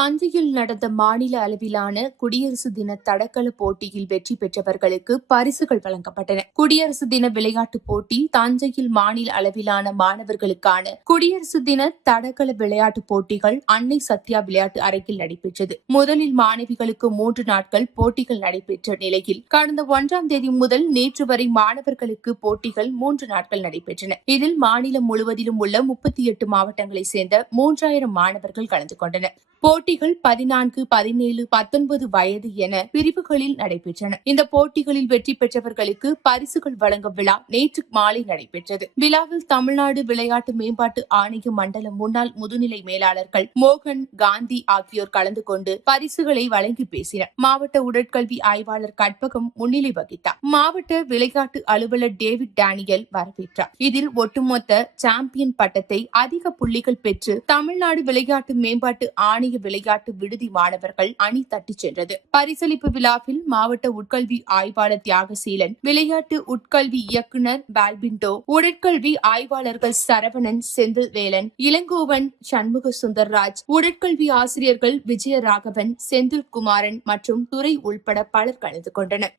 தஞ்சையில் நடந்த மாநில அளவிலான குடியரசு தின தடகள போட்டியில் வெற்றி பெற்றவர்களுக்கு பரிசுகள் வழங்கப்பட்டன. குடியரசு தின விளையாட்டுப் போட்டி தஞ்சையில் மாநில அளவிலான மாணவர்களுக்கான குடியரசு தின தடகள விளையாட்டுப் போட்டிகள் அன்னை சத்யா விளையாட்டு அரங்கில் நடைபெற்றது. முதலில் மாணவிகளுக்கு 3 நாட்கள் போட்டிகள் நடைபெற்ற நிலையில் கடந்த 1ஆம் தேதி முதல் நேற்று வரை மாணவர்களுக்கு போட்டிகள் 3 நாட்கள் நடைபெற்றன. இதில் மாநிலம் முழுவதிலும் உள்ள 38 மாவட்டங்களைச் சேர்ந்த 3000 மாணவர்கள் கலந்து கொண்டனர். போட்டிகள் 14, 17, 19 வயது என பிரிவுகளில் நடைபெற்றன. இந்த போட்டிகளில் வெற்றி பெற்றவர்களுக்கு பரிசுகள் வழங்கும் விழா நேற்று மாலை நடைபெற்றது. விழாவில் தமிழ்நாடு விளையாட்டு மேம்பாட்டு ஆணைய மண்டல முன்னாள் முதுநிலை மேலாளர்கள் மோகன், காந்தி ஆகியோர் கலந்து கொண்டு பரிசுகளை வழங்கி பேசினர். மாவட்ட உடற்கல்வி ஆய்வாளர் கற்பகம் முன்னிலை வகித்தார். மாவட்ட விளையாட்டு அலுவலர் டேவிட் டேனியல் வரவேற்றார். இதில் ஒட்டுமொத்த சாம்பியன் பட்டத்தை அதிக புள்ளிகள் பெற்று தமிழ்நாடு விளையாட்டு மேம்பாட்டு ஆணைய விளையாட்டு விடுதி மாணவர்கள் அணி தட்டிச் சென்றது. பரிசளிப்பு விழாவில் மாவட்ட உட்கல்வி ஆய்வாளர் தியாகசீலன், விளையாட்டு உட்கல்வி இயக்குநர் பால்பிண்டோ, உடற்கல்வி ஆய்வாளர்கள் சரவணன், செந்தில்வேலன், இளங்கோவன், சண்முக சுந்தர்ராஜ், உடற்கல்வி ஆசிரியர்கள் விஜயராகவன், செந்தில்குமாரன் மற்றும் துரை உள்பட பலர் கலந்து கொண்டனர்.